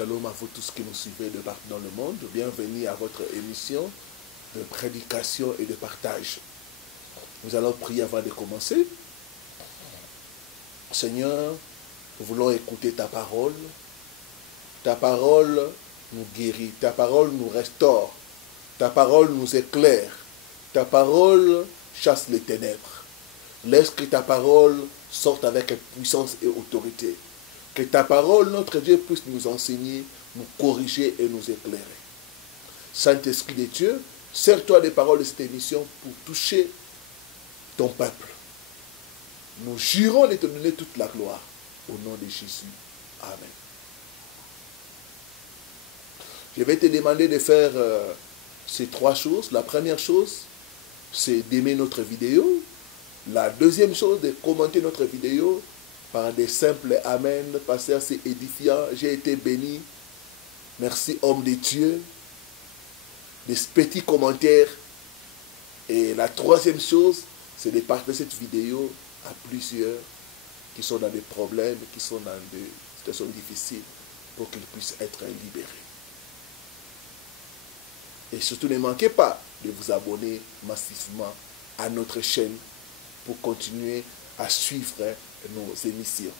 Shalom à vous tous qui nous suivez de partout dans le monde. Bienvenue à votre émission de prédication et de partage. Nous allons prier avant de commencer. Seigneur, nous voulons écouter ta parole. Ta parole nous guérit. Ta parole nous restaure. Ta parole nous éclaire. Ta parole chasse les ténèbres. Laisse que ta parole sorte avec puissance et autorité. Que ta parole, notre Dieu, puisse nous enseigner, nous corriger et nous éclairer. Saint-Esprit de Dieu, sers-toi des paroles de cette émission pour toucher ton peuple. Nous jurons de te donner toute la gloire. Au nom de Jésus. Amen. Je vais te demander de faire ces trois choses. La première chose, c'est d'aimer notre vidéo. La deuxième chose, de commenter notre vidéo par des simples amen. Pasteur, c'est édifiant. J'ai été béni. Merci, homme de Dieu. Des petits commentaires. Et la troisième chose, c'est de partager cette vidéo à plusieurs qui sont dans des problèmes, qui sont dans des situations difficiles, pour qu'ils puissent être libérés. Et surtout, ne manquez pas de vous abonner massivement à notre chaîne pour continuer à suivre nos émissions.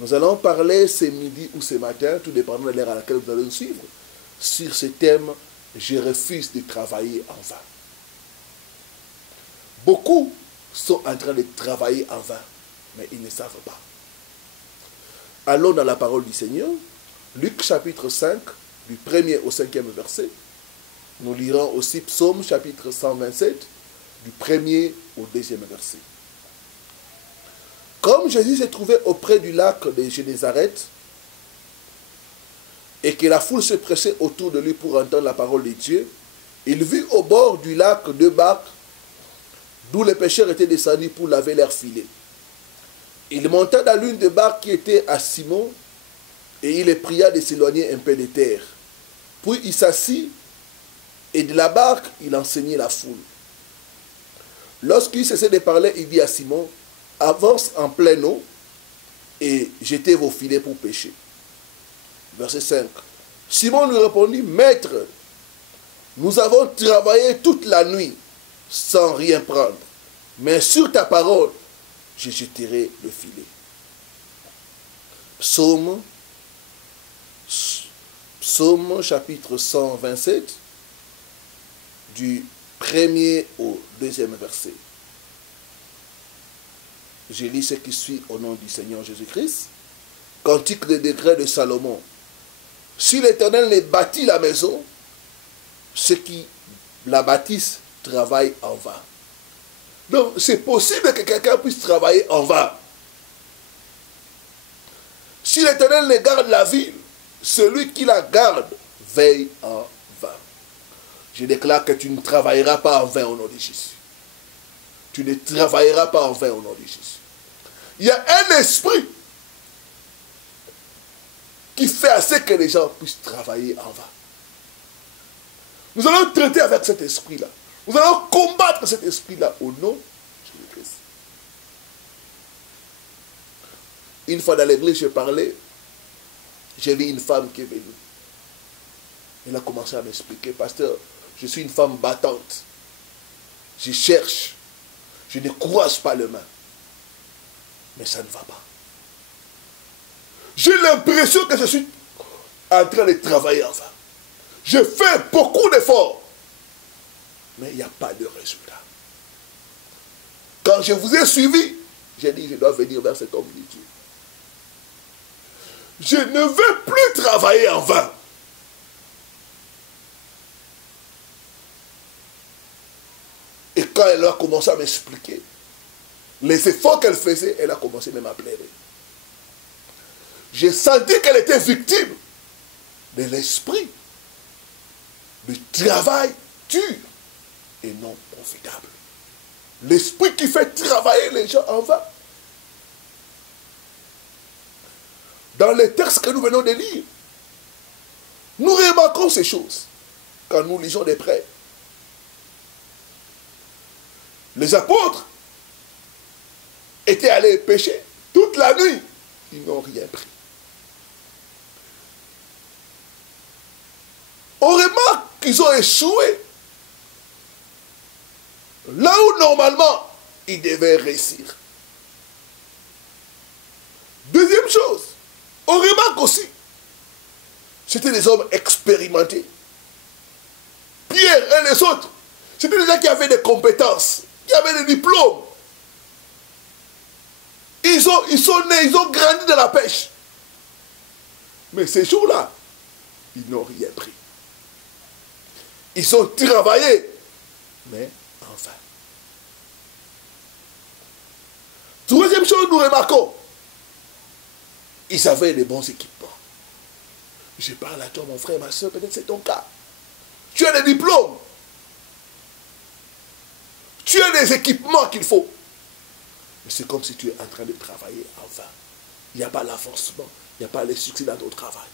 Nous allons parler ce midi ou ce matin, tout dépendant de l'heure à laquelle vous allez nous suivre, sur ce thème « Je refuse de travailler en vain ». Beaucoup sont en train de travailler en vain, mais ils ne savent pas. Allons dans la parole du Seigneur, Luc chapitre 5, du 1er au 5e verset. Nous lirons aussi Psaume chapitre 127, du 1er au 2e verset. Comme Jésus se trouvait auprès du lac de Génézareth et que la foule se pressait autour de lui pour entendre la parole de Dieu, il vit au bord du lac deux barques d'où les pêcheurs étaient descendus pour laver leurs filets. Il monta dans l'une des barques qui était à Simon et il les pria de s'éloigner un peu de terre. Puis il s'assit et de la barque il enseignait la foule. Lorsqu'il cessait de parler, il dit à Simon, « Avance en pleine eau et jetez vos filets pour pêcher. » Verset 5. Simon lui répondit, « Maître, nous avons travaillé toute la nuit sans rien prendre, mais sur ta parole, je jeterai le filet. » Psaume chapitre 127, du 1er au 2e verset. Je lis ce qui suit au nom du Seigneur Jésus-Christ. Cantique de décret de Salomon. Si l'Éternel ne bâtit la maison, ceux qui la bâtissent travaillent en vain. Donc, c'est possible que quelqu'un puisse travailler en vain. Si l'Éternel ne garde la ville, celui qui la garde veille en vain. Je déclare que tu ne travailleras pas en vain au nom de Jésus. Tu ne travailleras pas en vain au nom de Jésus. Il y a un esprit qui fait à ce que les gens puissent travailler en vain. Nous allons traiter avec cet esprit-là. Nous allons combattre cet esprit-là au nom de Jésus-Christ. Une fois dans l'église, je parlais, j'ai vu une femme qui est venue. Elle a commencé à m'expliquer, pasteur, je suis une femme battante. Je cherche. Je ne courage pas les mains. Mais ça ne va pas. J'ai l'impression que je suis en train de travailler en vain. Je fais beaucoup d'efforts. Mais il n'y a pas de résultat. Quand je vous ai suivi, j'ai dit, je dois venir vers cet homme de Dieu. Je ne veux plus travailler en vain. Et quand elle a commencé à m'expliquer les efforts qu'elle faisait, elle a commencé même à pleurer. J'ai senti qu'elle était victime de l'esprit du travail dur et non profitable. L'esprit qui fait travailler les gens en vain. Dans les textes que nous venons de lire, nous remarquons ces choses quand nous lisons des prêts. Les apôtres étaient allés pêcher toute la nuit. Ils n'ont rien pris. qu'ils ont échoué. Là où normalement, ils devaient réussir. Deuxième chose, on remarque aussi, c'était des hommes expérimentés. Pierre et les autres, c'était des gens qui avaient des compétences, qui avaient des diplômes. Ils sont nés, ils ont grandi dans la pêche. Mais ces jours-là, ils n'ont rien pris. Ils ont travaillé, mais enfin. Troisième chose, nous remarquons, ils avaient des bons équipements. Je parle à toi, mon frère, ma soeur, peut-être c'est ton cas. Tu as des diplômes. Tu as des équipements qu'il faut. Mais c'est comme si tu es en train de travailler en vain. Il n'y a pas l'avancement, il n'y a pas le succès dans ton travail.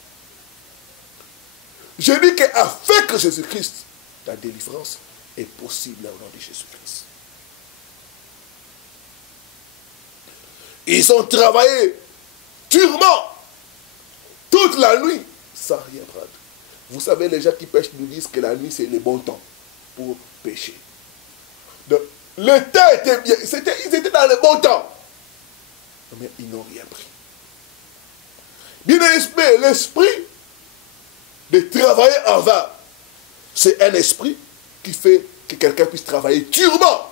Je dis qu'avec Jésus-Christ, ta délivrance est possible au nom de Jésus-Christ. Ils ont travaillé durement toute la nuit sans rien prendre. Vous savez, les gens qui pêchent nous disent que la nuit c'est le bon temps pour pêcher. Donc, le temps était bien, ils étaient dans le bon temps. Mais ils n'ont rien pris. Bien l'esprit de travailler en vain, c'est un esprit qui fait que quelqu'un puisse travailler durement,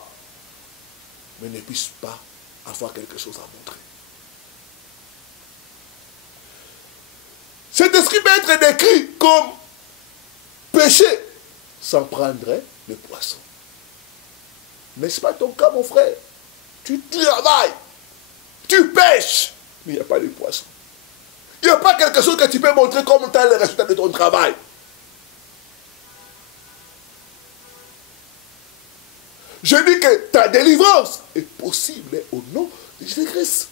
mais ne puisse pas avoir quelque chose à montrer. Cet esprit peut être décrit comme péché sans prendre le poisson. N'est-ce pas ton cas, mon frère? Tu travailles, tu pêches, mais il n'y a pas de poisson. Il n'y a pas quelque chose que tu peux montrer comme tel le résultat de ton travail. Je dis que ta délivrance est possible au nom de Jésus-Christ.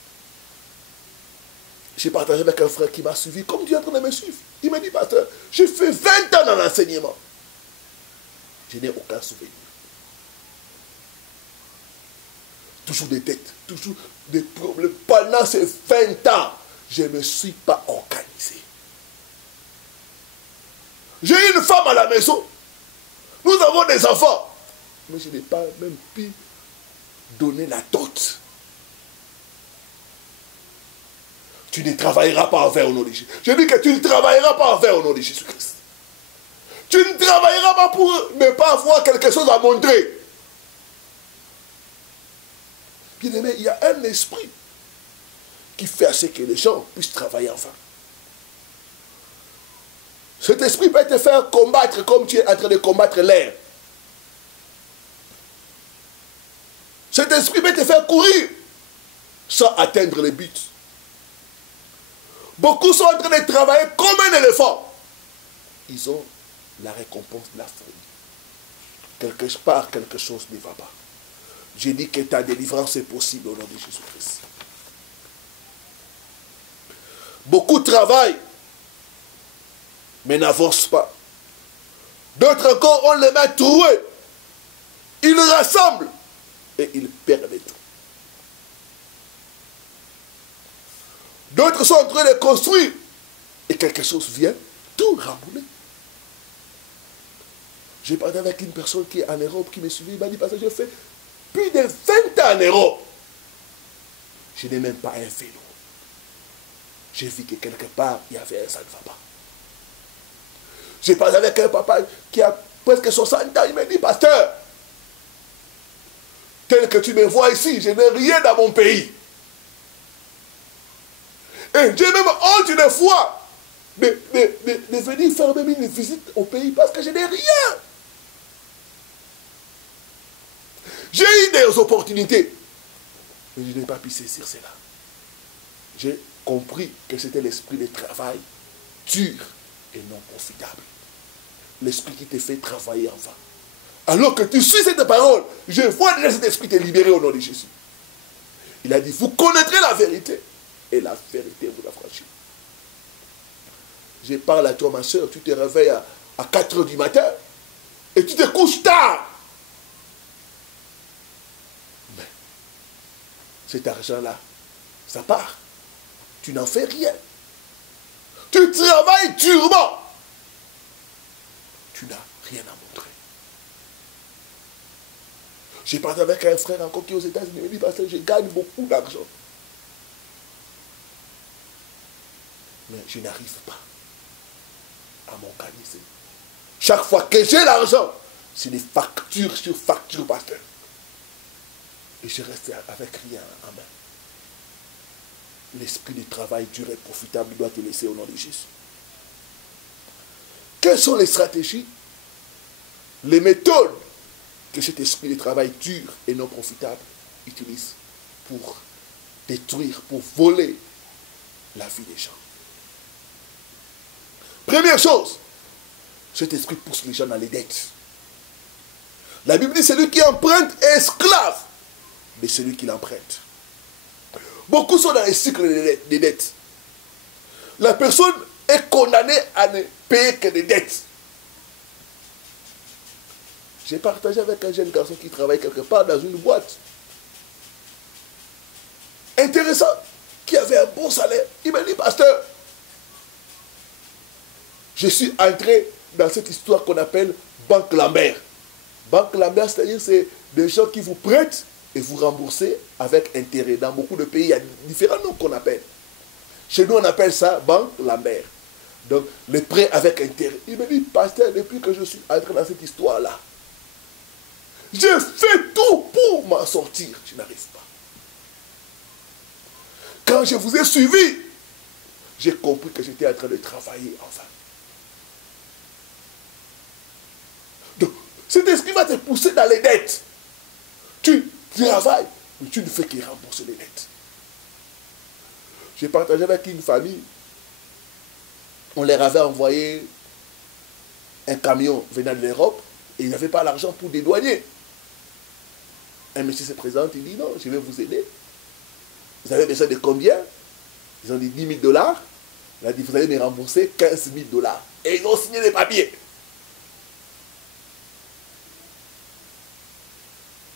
J'ai partagé avec un frère qui m'a suivi, comme tu es en train de me suivre. Il m'a dit, pasteur, j'ai fait 20 ans dans l'enseignement. Je n'ai aucun souvenir. Toujours des têtes, toujours des problèmes. Pendant ces 20 ans, je ne me suis pas organisé. J'ai une femme à la maison. Nous avons des enfants. Mais je n'ai pas même pu donner la dot. Tu ne travailleras pas envers au nom de Jésus. Je dis que tu ne travailleras pas envers au nom de Jésus-Christ. Tu ne travailleras pas pour ne pas avoir quelque chose à montrer. Bien aimé, il y a un esprit qui fait à ce que les gens puissent travailler enfin. Cet esprit peut te faire combattre comme tu es en train de combattre l'air. Cet esprit peut te faire courir sans atteindre le but. Beaucoup sont en train de travailler comme un éléphant. Ils ont la récompense de la folie. Quelque part, quelque chose ne va pas. J'ai dit que ta délivrance est possible au nom de Jésus-Christ. Beaucoup travaillent, mais n'avancent pas. D'autres encore ont les mains trouées. Ils rassemblent et ils perdent tout. D'autres sont en train de construire et quelque chose vient tout ramouler. J'ai parlé avec une personne qui est en Europe qui me suivait. Il m'a dit, parce que j'ai fait plus de 20 ans en Europe. Je n'ai même pas un vélo. J'ai vu que quelque part, il y avait un ça ne va pas. J'ai parlé avec un papa qui a presque 60 ans. Il m'a dit, pasteur, tel que tu me vois ici, je n'ai rien dans mon pays. Et j'ai même honte une fois de venir faire même une visite au pays parce que je n'ai rien. J'ai eu des opportunités, mais je n'ai pas pu saisir cela. J'ai compris que c'était l'esprit de travail dur et non profitable. L'esprit qui te fait travailler en vain. Alors que tu suis cette parole, je vois déjà cet esprit te libérer au nom de Jésus. Il a dit, vous connaîtrez la vérité et la vérité vous affranchit. Je parle à toi, ma soeur, tu te réveilles à 4 h du matin et tu te couches tard. Mais cet argent-là, ça part. Tu n'en fais rien. Tu travailles durement. Tu n'as rien à montrer. J'ai parlé avec un frère encore qui est aux États-Unis. Il me dit, pasteur, je gagne beaucoup d'argent. Mais je n'arrive pas à m'organiser. Chaque fois que j'ai l'argent, c'est des factures sur factures, pasteur. Et je reste avec rien en main. L'esprit du travail dur et profitable doit te laisser au nom de Jésus. Quelles sont les stratégies, les méthodes que cet esprit de travail dur et non profitable utilise pour détruire, pour voler la vie des gens? Première chose, cet esprit pousse les gens dans les dettes. La Bible dit, celui qui emprunte est esclave de celui qui l'emprunte. Beaucoup sont dans les cycles des dettes. La personne est condamnée à ne payer que des dettes. J'ai partagé avec un jeune garçon qui travaille quelque part dans une boîte. Intéressant, qui avait un bon salaire. Il m'a dit, pasteur, je suis entré dans cette histoire qu'on appelle Banque Lambert. Banque Lambert, c'est-à-dire c'est des gens qui vous prêtent et vous remboursez avec intérêt. Dans beaucoup de pays, il y a différents noms qu'on appelle. Chez nous, on appelle ça Banque Lambert. Donc, les prêts avec intérêt. Il me dit, pasteur, depuis que je suis entré dans cette histoire-là, j'ai fait tout pour m'en sortir. Je n'arrive pas. Quand je vous ai suivi, j'ai compris que j'étais en train de travailler enfin. Donc, cet esprit va te pousser dans les dettes. Tu travailles, mais tu ne fais que rembourser les dettes. J'ai partagé avec une famille, on leur avait envoyé un camion venant de l'Europe et ils n'avaient pas l'argent pour dédouaner. Un monsieur se présente, il dit non, je vais vous aider. Vous avez besoin de combien? Ils ont dit 10 000 $. Il a dit, vous allez me rembourser 15 000 $. Et ils ont signé les papiers.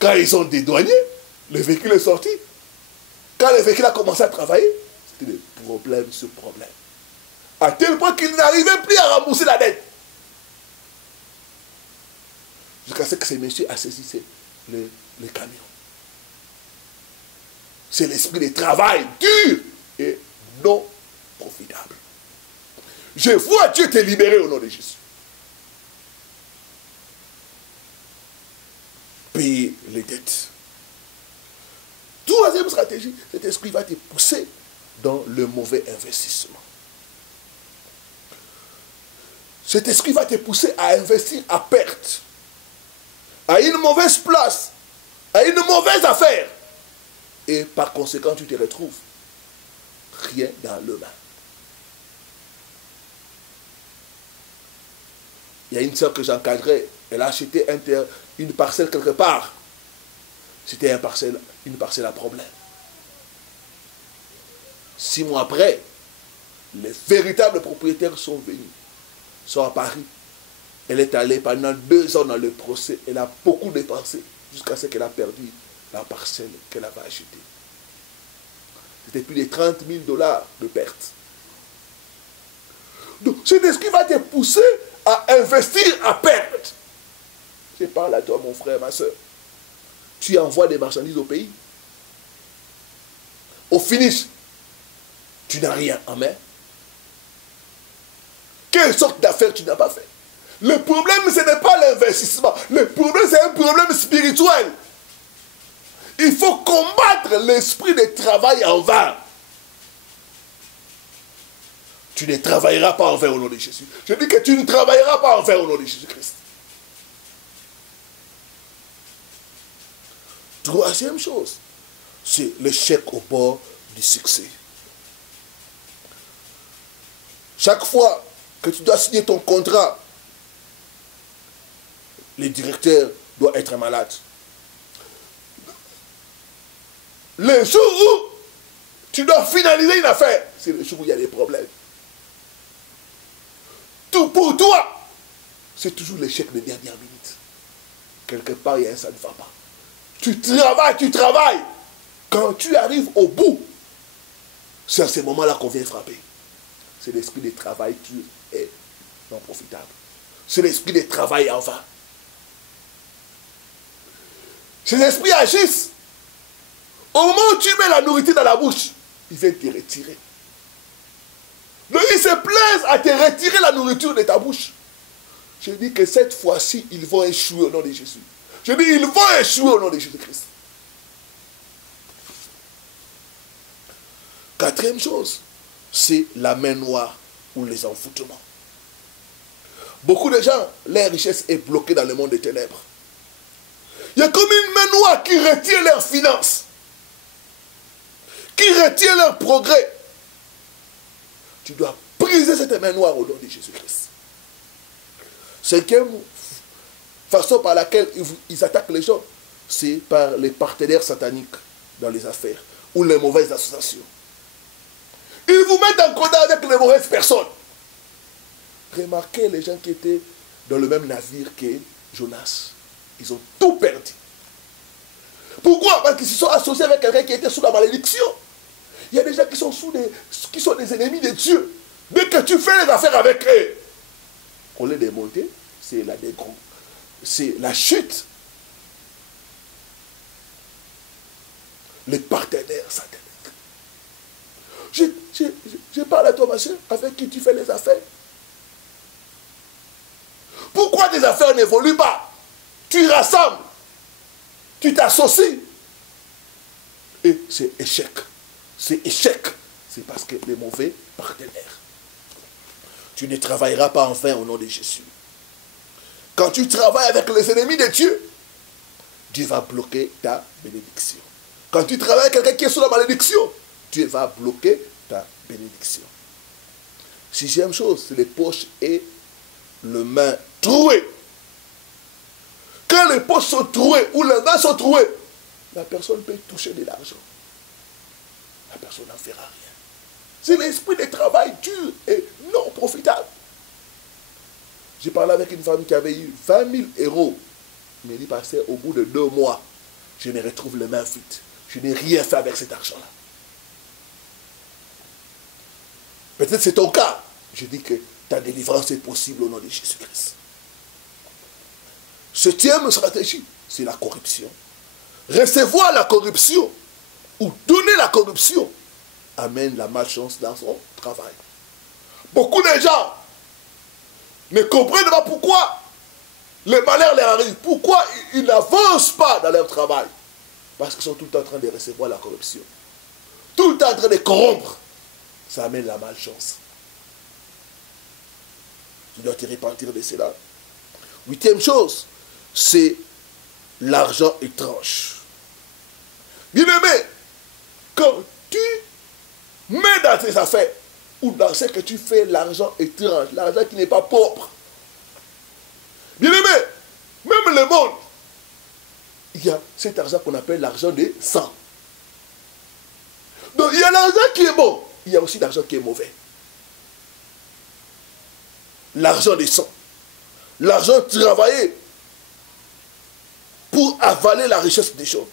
Quand ils ont dédouané, le véhicule est sorti. Quand le véhicule a commencé à travailler, c'était des problèmes sur problème. À tel point qu'ils n'arrivaient plus à rembourser la dette. Jusqu'à ce que ce monsieur a saisi le camion. C'est l'esprit de travail dur et non profitable. Je vois Dieu te libérer au nom de Jésus. Payer les dettes. Troisième stratégie, cet esprit va te pousser dans le mauvais investissement. Cet esprit va te pousser à investir à perte, à une mauvaise place, à une mauvaise affaire. Et par conséquent, tu te retrouves rien dans le main. Il y a une soeur que j'encadrais, elle a acheté une parcelle quelque part. C'était une parcelle à problème. 6 mois après, les véritables propriétaires sont venus, sont à Paris. Elle est allée pendant 2 ans dans le procès. Elle a beaucoup dépensé jusqu'à ce qu'elle a perdu la parcelle qu'elle avait achetée. C'était plus de 30 000 $ de perte. Donc, cet esprit va te pousser à investir à perte. Je parle à toi, mon frère, ma soeur. Tu envoies des marchandises au pays. Au finish, tu n'as rien en main. Quelle sorte d'affaires tu n'as pas fait? Le problème, ce n'est pas l'investissement. Le problème, c'est un problème spirituel. Il faut combattre l'esprit de travail en vain. Tu ne travailleras pas en vain au nom de Jésus. Je dis que tu ne travailleras pas en vain au nom de Jésus-Christ. Troisième chose, c'est l'échec au bord du succès. Chaque fois que tu dois signer ton contrat, le directeur doit être malade. Le jour où tu dois finaliser une affaire, c'est le jour où il y a des problèmes. Tout pour toi, c'est toujours l'échec de dernière minute. Quelque part, il y a un ça ne va pas. Tu travailles. Quand tu arrives au bout, c'est à ce moment-là qu'on vient frapper. C'est l'esprit de travail dur et non profitable. c'est l'esprit de travail en vain. Ces esprits agissent. Au moment où tu mets la nourriture dans la bouche, ils viennent te retirer. Donc ils se plaisent à te retirer la nourriture de ta bouche. Je dis que cette fois-ci, ils vont échouer au nom de Jésus. Je dis, ils vont échouer au nom de Jésus-Christ. Quatrième chose, c'est la main noire ou les envoûtements. Beaucoup de gens, leur richesse est bloquée dans le monde des ténèbres. Il y a comme une main noire qui retient leurs finances, qui retient leur progrès. Tu dois briser cette main noire au nom de Jésus-Christ. Cinquième façon par laquelle ils attaquent les gens, c'est par les partenaires sataniques dans les affaires ou les mauvaises associations. Ils vous mettent en contact avec les mauvaises personnes. Remarquez les gens qui étaient dans le même navire que Jonas. Ils ont tout perdu. Pourquoi? Parce qu'ils se sont associés avec quelqu'un qui était sous la malédiction. Il y a des gens qui sont des ennemis de Dieu. Dès que tu fais les affaires avec eux, on les démonter, c'est la chute. Les partenaires sataniques. Je parle à toi, ma soeur, avec qui tu fais les affaires. Pourquoi tes affaires n'évoluent pas? Tu rassembles, tu t'associes. Et c'est échec. C'est échec. C'est parce que les mauvais partenaires. Tu ne travailleras pas en vain au nom de Jésus. Quand tu travailles avec les ennemis de Dieu, Dieu va bloquer ta bénédiction. Quand tu travailles avec quelqu'un qui est sous la malédiction, Dieu va bloquer ta bénédiction. Sixième chose, c'est les poches et les mains trouées. Quand les poches sont trouées ou les mains sont trouées, la personne peut toucher de l'argent. La personne n'en fera rien. C'est l'esprit de travail dur et non profitable. J'ai parlé avec une femme qui avait eu 20 000 euros. Mais il passait au bout de 2 mois. Je me retrouve les mains vides. Je n'ai rien fait avec cet argent-là. Peut-être c'est ton cas. Je dis que ta délivrance est possible au nom de Jésus-Christ. Septième stratégie, c'est la corruption. Recevoir la corruption ou donner la corruption amène la malchance dans son travail. Beaucoup de gens ne comprennent pas pourquoi les malheurs leur arrivent. Pourquoi ils n'avancent pas dans leur travail? Parce qu'ils sont tout le temps en train de recevoir la corruption. Tout le temps en train de corrompre. Ça amène la malchance. Tu dois te repentir de cela. Huitième chose, c'est l'argent étrange. Bien-aimé, quand tu mets dans tes affaires ou dans ce que tu fais l'argent étrange, l'argent qui n'est pas propre, bien-aimé, même le monde, il y a cet argent qu'on appelle l'argent de sang. Donc il y a l'argent qui est bon, il y a aussi l'argent qui est mauvais. L'argent de sang. L'argent travaillé pour avaler la richesse des gens.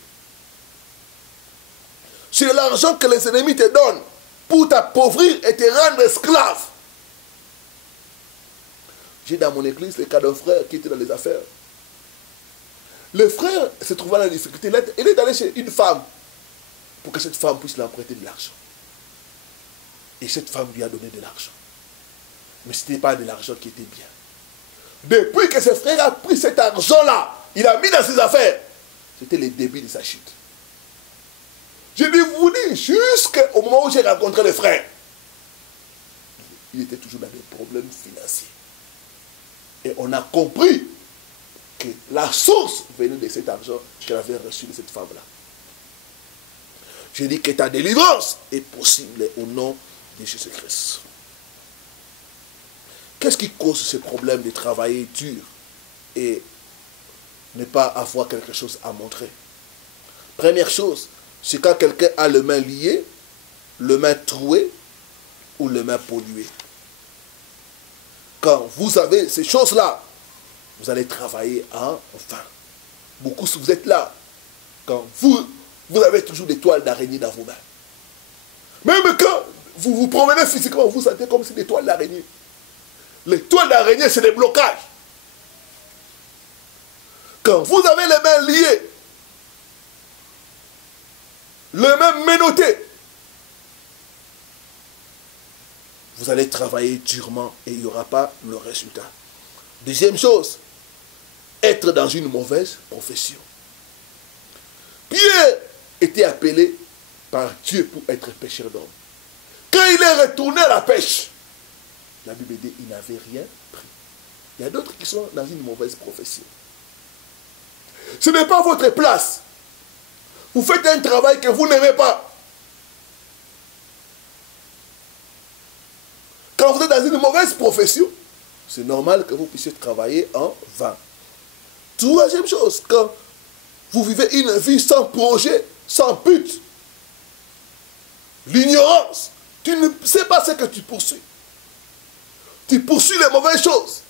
C'est l'argent que les ennemis te donnent pour t'appauvrir et te rendre esclave. J'ai dans mon église le cas d'un frère qui était dans les affaires. Le frère se trouvait dans la difficulté. Il est allé chez une femme pour que cette femme puisse lui emprunter de l'argent. Et cette femme lui a donné de l'argent. Mais ce n'était pas de l'argent qui était bien. Depuis que ce frère a pris cet argent-là, il a mis dans ses affaires, c'était le début de sa chute. Je vais vous dire, jusqu'au moment où j'ai rencontré le frère, il était toujours dans des problèmes financiers. Et on a compris que la source venait de cet argent qu'elle avait reçu de cette femme-là. Je dis que ta délivrance est possible au nom de Jésus-Christ. Qu'est-ce qui cause ce problème de travailler dur et ne pas avoir quelque chose à montrer? Première chose, c'est quand quelqu'un a les mains liées, les mains trouées ou les mains polluées. Quand vous avez ces choses-là, vous allez travailler en vain. Beaucoup, si vous êtes là, quand vous avez toujours des toiles d'araignée dans vos mains. Même quand vous vous promenez physiquement, vous sentez comme si des toiles d'araignée. Les toiles d'araignée, c'est des blocages. Quand vous avez les mains liées, les mains menottées, vous allez travailler durement et il n'y aura pas le résultat. Deuxième chose, être dans une mauvaise profession. Pierre était appelé par Dieu pour être pêcheur d'hommes. Quand il est retourné à la pêche, la Bible dit qu'il n'avait rien pris. Il y a d'autres qui sont dans une mauvaise profession. Ce n'est pas votre place. Vous faites un travail que vous n'aimez pas. Quand vous êtes dans une mauvaise profession, c'est normal que vous puissiez travailler en vain. Troisième chose, quand vous vivez une vie sans projet, sans but, l'ignorance, tu ne sais pas ce que tu poursuis. Tu poursuis les mauvaises choses.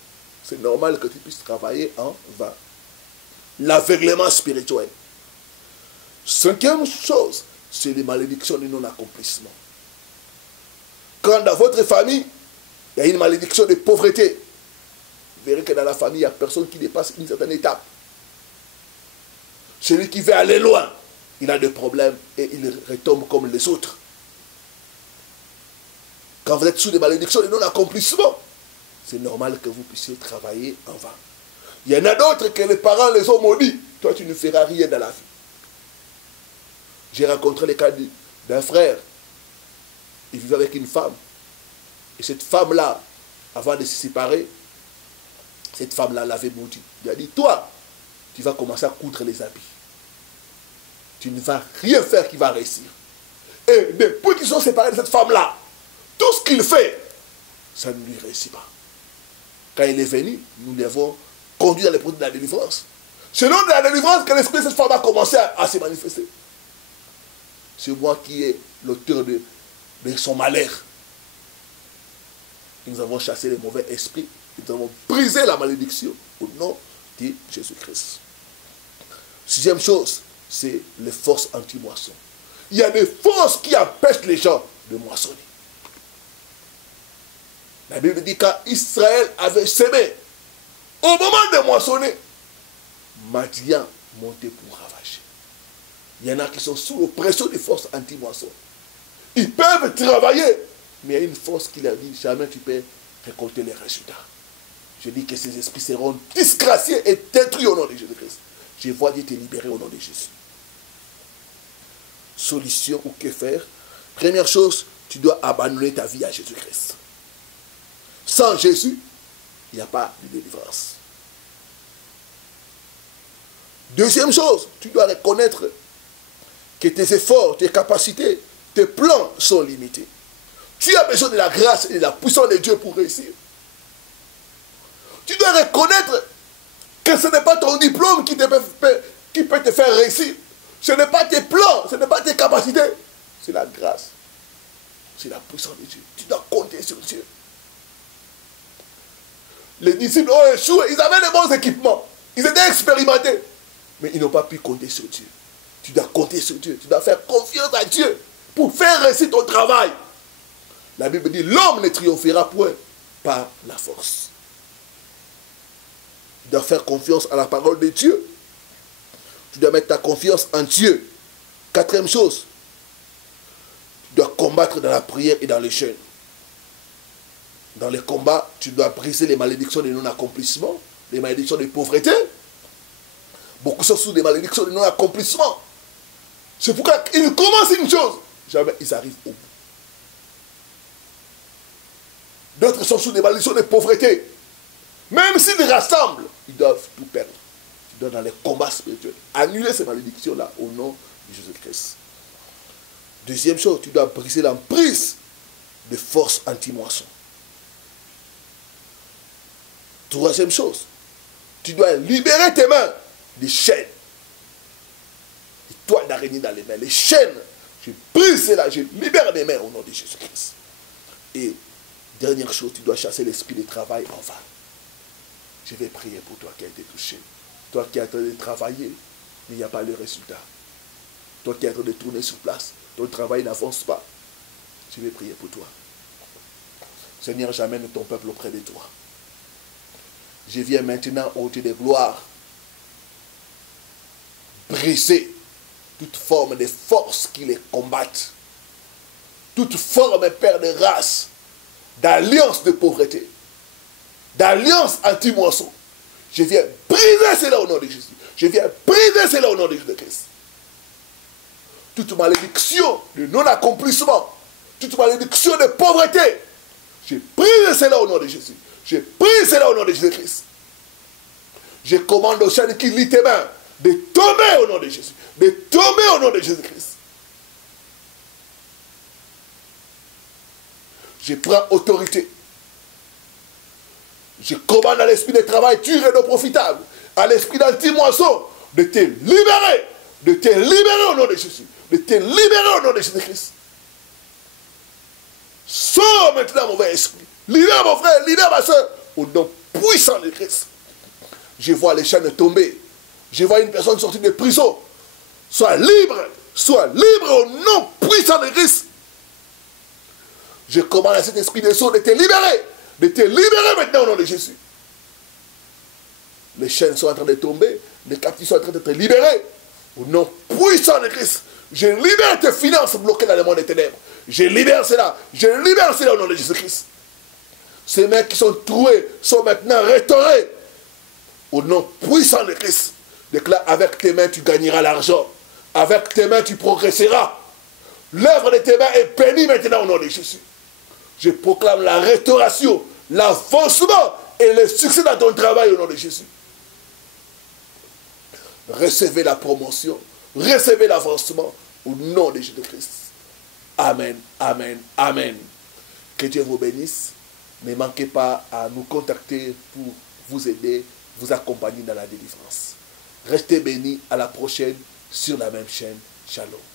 C'est normal que tu puisses travailler en vain. L'aveuglement spirituel. Cinquième chose, c'est les malédictions du non-accomplissement. Quand dans votre famille, il y a une malédiction de pauvreté, vous verrez que dans la famille, il n'y a personne qui dépasse une certaine étape. Celui qui veut aller loin, il a des problèmes et il retombe comme les autres. Quand vous êtes sous des malédictions de non-accomplissement, c'est normal que vous puissiez travailler en vain. Il y en a d'autres que les parents les ont maudits. Toi, tu ne feras rien dans la vie. J'ai rencontré le cas d'un frère. Il vivait avec une femme. Et cette femme-là, avant de se séparer, cette femme-là l'avait maudit. Il a dit, toi, tu vas commencer à coudre les habits. Tu ne vas rien faire qui va réussir. Et depuis qu'ils sont séparés de cette femme-là, tout ce qu'il fait, ça ne lui réussit pas. Quand il est venu, nous l'avons conduit dans les produits de la délivrance. C'est lors de la délivrance que l'esprit de cette femme a commencé à se manifester. C'est moi qui ai l'auteur de son malheur. Nous avons chassé les mauvais esprits. Nous avons brisé la malédiction au nom de Jésus-Christ. Sixième chose, c'est les forces anti-moisson. Il y a des forces qui empêchent les gens de moissonner. La Bible dit qu'Israël avait semé, au moment de moissonner, Madian montait pour ravager. Il y en a qui sont sous l'oppression des forces anti-moisson. Ils peuvent travailler, mais il y a une force qui leur dit jamais tu peux récolter les résultats. Je dis que ces esprits seront disgraciés et détruits au nom de Jésus-Christ. Je vois Dieu te libérer au nom de Jésus. Solution ou que faire? Première chose, tu dois abandonner ta vie à Jésus-Christ. Sans Jésus, il n'y a pas de délivrance. Deuxième chose, tu dois reconnaître que tes efforts, tes capacités, tes plans sont limités. Tu as besoin de la grâce et de la puissance de Dieu pour réussir. Tu dois reconnaître que ce n'est pas ton diplôme qui peut te faire réussir. Ce n'est pas tes plans, ce n'est pas tes capacités. C'est la grâce. C'est la puissance de Dieu. Tu dois compter sur Dieu. Les disciples ont échoué. Ils avaient les bons équipements. Ils étaient expérimentés. Mais ils n'ont pas pu compter sur Dieu. Tu dois compter sur Dieu. Tu dois faire confiance à Dieu pour faire réussir ton travail. La Bible dit, l'homme ne triomphera point par la force. Tu dois faire confiance à la parole de Dieu. Tu dois mettre ta confiance en Dieu. Quatrième chose, tu dois combattre dans la prière et dans les jeûnes. Dans les combats, tu dois briser les malédictions de non-accomplissement, les malédictions de pauvreté. Beaucoup sont sous des malédictions de non-accomplissement. C'est pourquoi ils commencent une chose, jamais ils arrivent au bout. D'autres sont sous des malédictions de pauvreté. Même s'ils rassemblent, ils doivent tout perdre. Tu dois dans les combats spirituels annuler ces malédictions-là au nom de Jésus-Christ. Deuxième chose, tu dois briser l'emprise de forces anti-moisson. Troisième chose, tu dois libérer tes mains des chaînes. Et toi d'araignée dans les mains. Les chaînes, je brise cela, je libère mes mains au nom de Jésus-Christ. Et dernière chose, tu dois chasser l'esprit de travail en vain. Je vais prier pour toi qui a été touché. Toi qui es en train de travailler, mais il n'y a pas de résultat. Toi qui es en train de tourner sur place, ton travail n'avance pas. Je vais prier pour toi. Seigneur, j'amène ton peuple auprès de toi. Je viens maintenant au Dieu de gloire briser toute forme de force qui les combattent. Toute forme, Père, de race, d'alliance de pauvreté, d'alliance anti-moisson. Je viens briser cela au nom de Jésus. Je viens briser cela au nom de Jésus-Christ. Toute malédiction de non-accomplissement, toute malédiction de pauvreté, je brise cela au nom de Jésus. Je brise cela au nom de Jésus-Christ. Je commande aux chaînes qui lient tes mains de tomber au nom de Jésus. De tomber au nom de Jésus-Christ. Je prends autorité. Je commande à l'esprit de travail dur et non profitable, à l'esprit d'anti-moisson, de te libérer. De te libérer au nom de Jésus. De te libérer au nom de Jésus-Christ. Sors maintenant, mon vrai esprit. Libère mon frère, libère ma soeur. Au nom puissant de Christ. Je vois les chaînes tomber. Je vois une personne sortie de prison. Sois libre. Sois libre au nom puissant de Christ. Je commande à cet esprit de sceau de te libérer. De te libérer maintenant au nom de Jésus. Les chaînes sont en train de tomber. Les captifs sont en train d'être libérés. Au nom puissant de Christ. Je libère tes finances bloquées dans le monde des ténèbres. Je libère cela. Je libère cela au nom de Jésus-Christ. Ces mecs qui sont troués sont maintenant restaurés. Au nom puissant de Christ. Déclare, avec tes mains tu gagneras l'argent. Avec tes mains tu progresseras. L'œuvre de tes mains est bénie maintenant au nom de Jésus. Je proclame la restauration, l'avancement et le succès dans ton travail au nom de Jésus. Recevez la promotion, recevez l'avancement au nom de Jésus-Christ. Amen, amen, amen. Que Dieu vous bénisse. Ne manquez pas à nous contacter pour vous aider, vous accompagner dans la délivrance. Restez bénis, à la prochaine sur la même chaîne. Shalom.